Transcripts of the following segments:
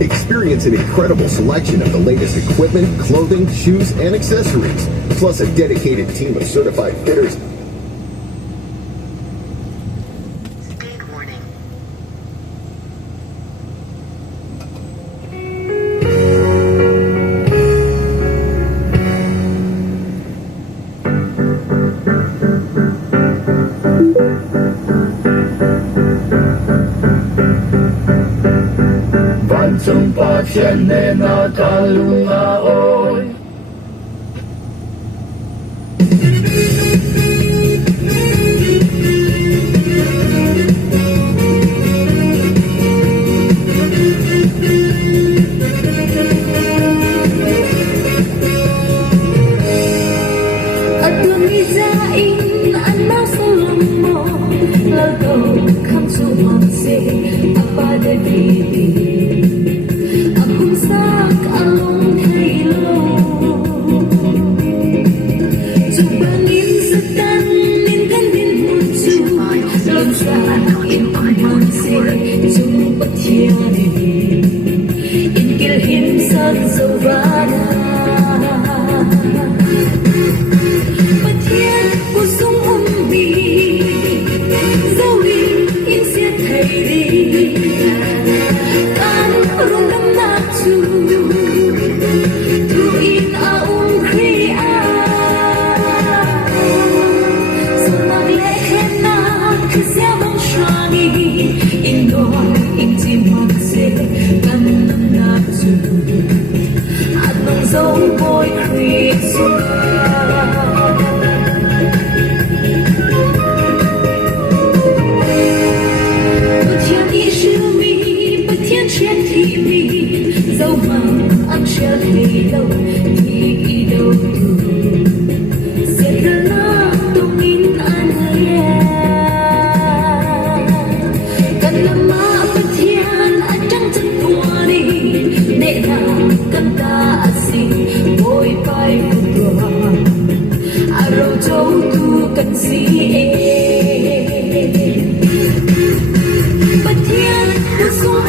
Experience an incredible selection of the latest equipment, clothing, shoes, and accessories, plus a dedicated team of certified fitters. Speed warning. Pasyente na kalungaoy. At lumisain ang nasulong mo, lago kang sumansi, apade bibi. In Gilhim Sun Sovana thu in a kria so na le khena khsia bang shani in do in ti mon se kan na zu anong zo boy kria so thiên thị mi dấu măng ăn shell hay đâu thì đi đâu sẽ là tung in an ye cần làm ma bất thiên ăn trăng chân qua đi nệ na cần ta asi bôi bay qua aro châu tu cần si bất thiên của số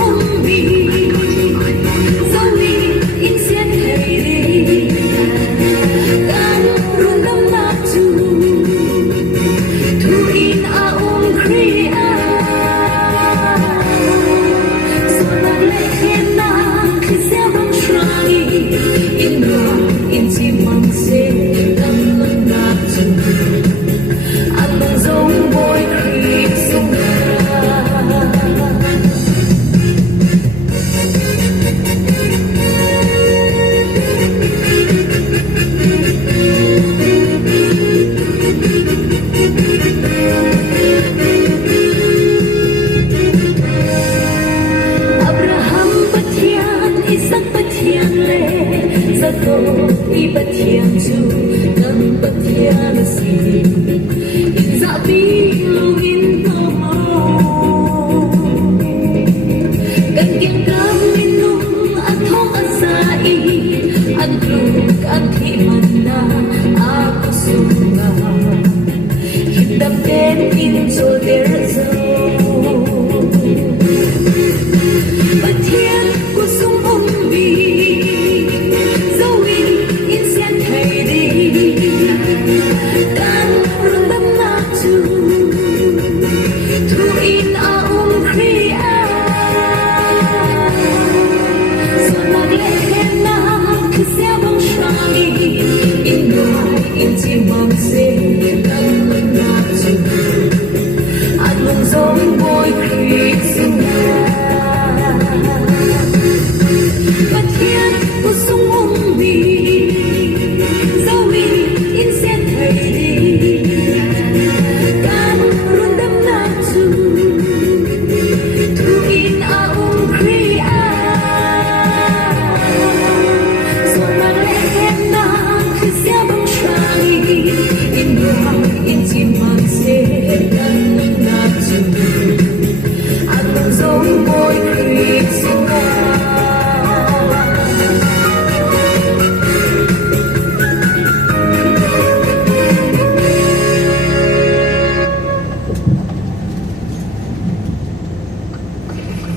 bất thiên chu tâm bất thiên si in dạ bi lu in tô mô cần kiên cam in nung ăn thong ăn sa y ăn lục ăn thị man na aku sunga hidam den in so der zo bất thiên của sung bi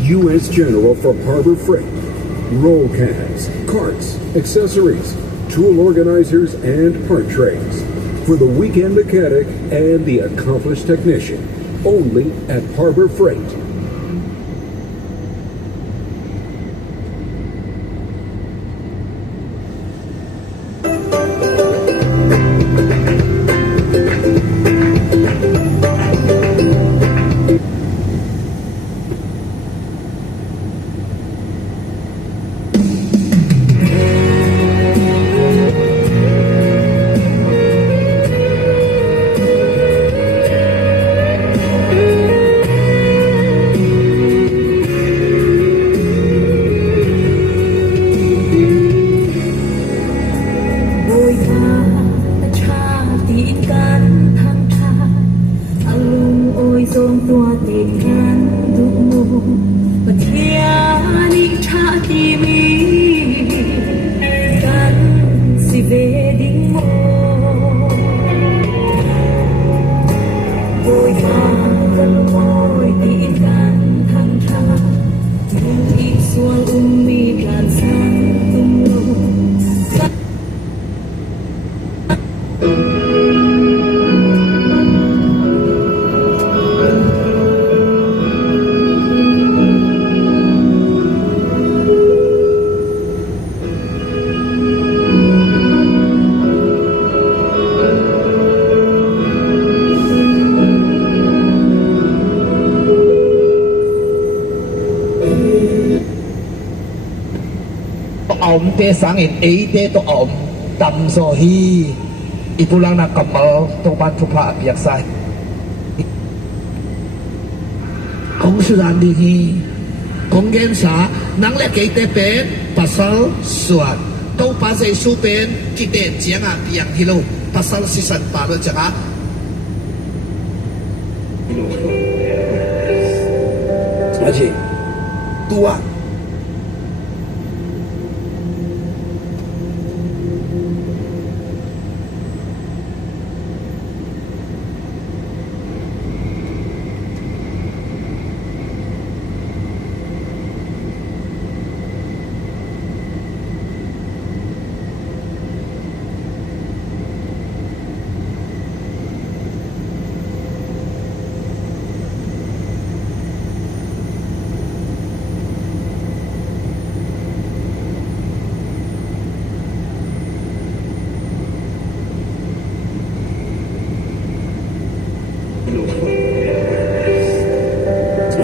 U.S. General from Harbor Freight. Roll cans, carts, accessories, tool organizers, and part trays. For the weekend mechanic and the accomplished technician. Only at Harbor Freight. om te sangin te to om tam so hi ipulang na kamal to ban thu pha piak sai kong sudan di hi kong gen sa nang le ke te pen pasal suat to pa se su pen ki te chiang a piang hi lo pasal sisan pa lo changa aji tua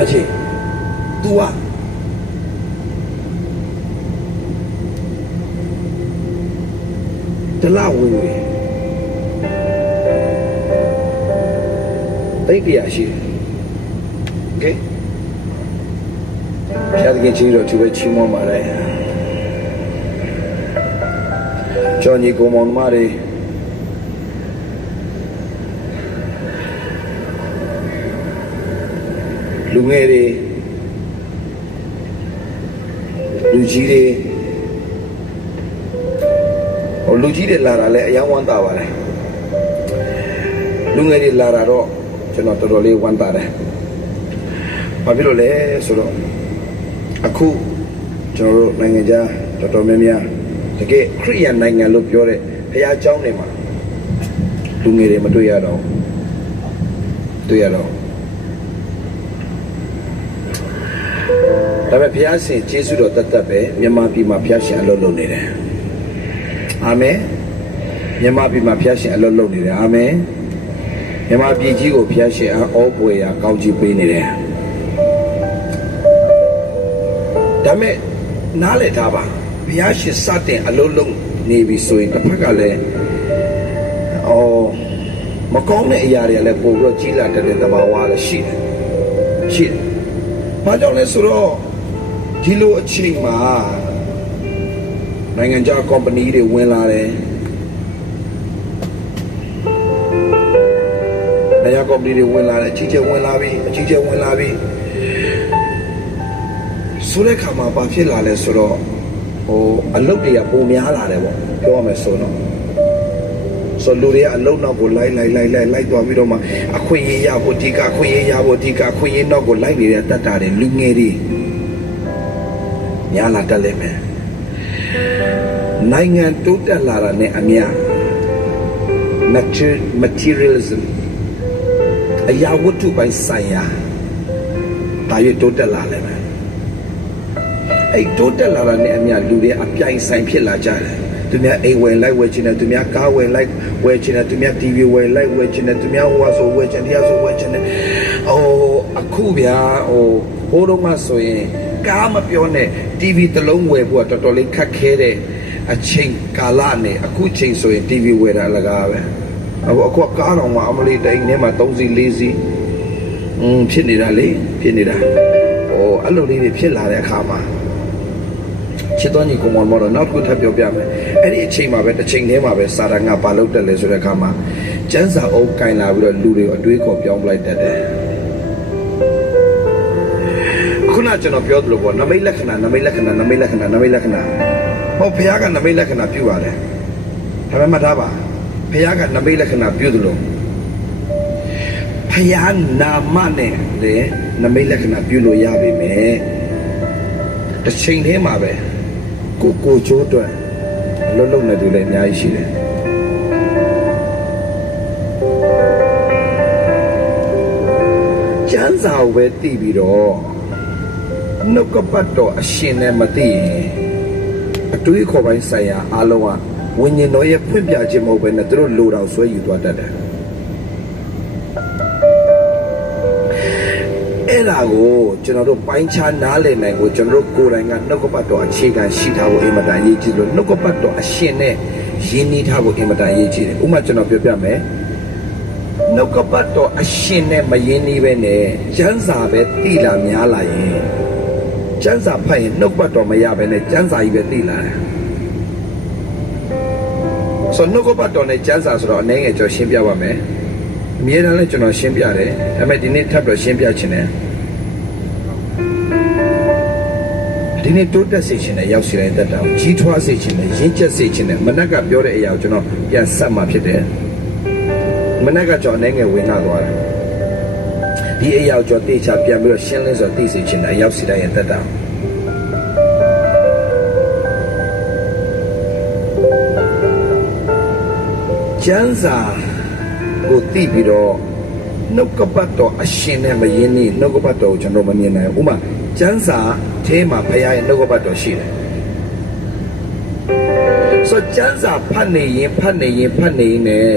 aji tua tela weတိတ်တရားရှိတယ်โอเคဘုရားသခင်ကြီးတော်သူပဲချီးမွမ်းပါတယ်ကျော်ညီကိုမောင်နှမတွေလူငယ်တွေလူကြီးတွေလူကြီးတွေလာတာလည်းအယံဝမ်းသာပါတယ်လူငယ်တွေလာတာတော့ကျွန်တော်တော်တော်လေးဝမ်းသာတယ်ဘာဖြစ်လို့လဲဆိုတော့အခုကျွန်တော်တို့နိုင်ငံခြားတော်တော်များများတကယ်ခရိယန်နိုင်ငံလို့ပြောတဲ့ဘုရားကျောင်းတွေမှာလူငယ်တွေမတွေ့ရတော့တွေ့ရတော့ဒါပေမဲ့ဘုရားရှင်ယေရှုတော်တတ်ပဲမြန်မာပြည်မှာဘုရားရှင်အလုပ်လုပ်နေတယ်အာမင်မြန်မာပြည်မှာဘုရားရှင်အလုပ်လုပ်နေတယ်အာမင်မြန်မာပြည်ကြီးကိုဘုရားရှင်အောပွေရာကောင်းချီးပေးနေတယ်ဒါပေမဲ့နားလည်ထားပါဘုရားရှင်စတင်အလုပ်လုပ်နေပြီဆိုရင်တစ်ဖက်ကလည်းမကောင်းတဲ့အရာတွေလည်းပို့ပြီးကြီးလာတဲ့သဘာဝလည်းရှိတယ်ဘာကြောင့်လဲဆိုတော့ဒီလိုအချိန်မှာနိုင်ငံခြားကုမ္ပဏီတွေဝင်လာတယ်နိုင်ငံကုမ္ပဏီတွေဝင်လာတယ်အကြီးကျယ်ဝင်လာပြီဆိုတဲ့ခါမှာဘာဖြစ်လာလဲဆိုတော့အလုပ်တွေကပုံများလာတယ်ပေါ့ပြောရမယ်ဆိုတော့ဆိုလူတွေကအလုံးနောက်ကိုလိုက်သွားပြီးတော့မှအခွင့်အရေးရဖို့ဒီကအခွင့်အရေးရဖို့ဒီကအခွင့်အရေးနောက်ကိုလိုက်နေတဲ့တတ်တာတွေလူငယ်တွေညာလာတက်လိမ့်မယ်နိုင်ငံတိုးတက်လာတာနဲ့အမျှ materialism အရာဝတ္ထုပိုင်းဆိုင်ရာဒါရွေးတိုးတက်လာလိမ့်မယ်အဲ့တိုးတက်လာတာနဲ့အမျှလူတွေအပြိုင်ဆိုင်ဖြစ်လာကြတယ်သူများအိမ်ဝယ်လိုက်ဝယ်ချင်တယ်သူများကားဝယ်လိုက်ဝယ်ချင်တယ်သူများ TV ဝယ်လိုက်ဝယ်ချင်တယ်သူများဟိုဆိုဝယ်ချင်တရားဆိုဝယ်ချင်တယ်အခုဗျာဟိုတော့မှဆိုရင်ကားမပြောနဲ့ TV တစ်လုံးဝယ်ဖို့တော်တော်လေးခက်ခဲတဲ့အချိန်ကာလနဲ့အခုချိန်ဆိုရင် TV ဝယ်တာအလကားပဲအခုကားတော်မှာအမလေးတိုင်းထဲမှာ3စီ4စီဖြစ်နေတာလေဖြစ်နေတာအဲ့လိုလေးတွေဖြစ်လာတဲ့အခါမှာချစ်တော်ညီကောင်မော်တော့နောက်တစ်ခုထပ်ပြောပြမယ်အဲ့ဒီအချိန်မှာပဲတစ်ချိန်တည်းမှာပဲစာရငါဘာလုပ်တက်လဲဆိုတဲ့အခါမှာကျန်းစာအုပ်ကင်လာပြီးတော့လူတွေကိုအတွေးခေါ်ပြောင်းပလိုက်တတ်တယ်ခုနကျွန်တော်ပြောသလိုပေါ့နမိတ်လက္ခဏာဟုတ်ဘုရားကနမိတ်လက္ခဏာပြုပါတယ်ဒါပေမဲ့ထားပါဘုရားကနမိတ်လက္ခဏာပြုသလိုဘုရားနာမနဲ့လေနမိတ်လက္ခဏာပြုလို့ရပါမယ်တစ်ချိန်တည်းမှာပဲကိုချိုးတွန်းအလုံးလုံးနေသူလည်းအများကြီးရှိတယ်ကျမ်းစာကိုပဲတည်ပြီးတော့နှုတ်ကပတ်တော်အရှင်နဲ့မသိရင်အတွေးခေါ်ပိုင်းဆိုင်ရာအားလုံးကဝိညာဉ်တော်ရဲ့ဖွင့်ပြခြင်းမဟုတ်ဘဲနဲ့သူတို့လိုတော်ဆွဲယူသွားတတ်တယ် အဲ့ဒါကိုကျွန်တော်တို့ပိုင်းခြားနားလည်နိုင်ကိုကျွန်တော်တို့ကိုယ်တိုင်ကနှုတ်ကပတ်တော်အခြေခံရှိထားဖို့အင်မတန်အရေးကြီးလို့နှုတ်ကပတ်တော်အရှင်နဲ့ရင်းနှီးထားဖို့အင်မတန်အရေးကြီးတယ်ဥပမာကျွန်တော်ပြောပြမယ်နှုတ်ကပတ်တော်အရှင်နဲ့မရင်းနှီးပဲနဲ့ကျမ်းစာပဲတိလာများလာရင်ကျမ်းစာဖတ်ရင်နှုတ်ကပတ်တော်မရပဲနဲ့ကျမ်းစာကြီးပဲတိလာတယ်ဆိုနှုတ်ကပတ်တော်နဲ့ကျမ်းစာဆိုတော့အနေငယ်ကျွန်တော်ရှင်းပြပါမယ်အမြဲတမ်းလည်းကျွန်တော်ရှင်းပြတယ်ဒါပေမဲ့ဒီနေ့ထပ်ပြီးရှင်းပြချင်တယ်ဒီနေ့တိုးတက်စေချင်တယ်ရောက်စီတိုင်းတက်တာကိုကြီးထွားစေချင်တယ်ရင့်ကျက်စေချင်တယ်မနက်ကပြောတဲ့အရာကိုကျွန်တော်ပြန်ဆက်မှာဖြစ်တယ်မနက်ကကျွန်တော်အနေငယ်ဝင်လာသွားတယ်ဒီအရာကိုကျွန်တော်တေချာပြန်ပြီးတော့ရှင်းလင်းဆိုသိစေချင်တယ်ရောက်စီတိုင်းရဲ့တက်တာကျမ်းစာကိုသိပြီးတော့နှုတ်ကပတ်တော်အရှင်နဲ့မရင်းနှီးနှုတ်ကပတ်တော်ကိုကျွန်တော်မမြင်နိုင်ဘူးဥပမာကျမ်းစာထဲမှာဘုရားရဲ့နှုတ်ကပတ်တော်ရှိတယ်ဆိုကျမ်းစာဖတ်နေရင်နဲ့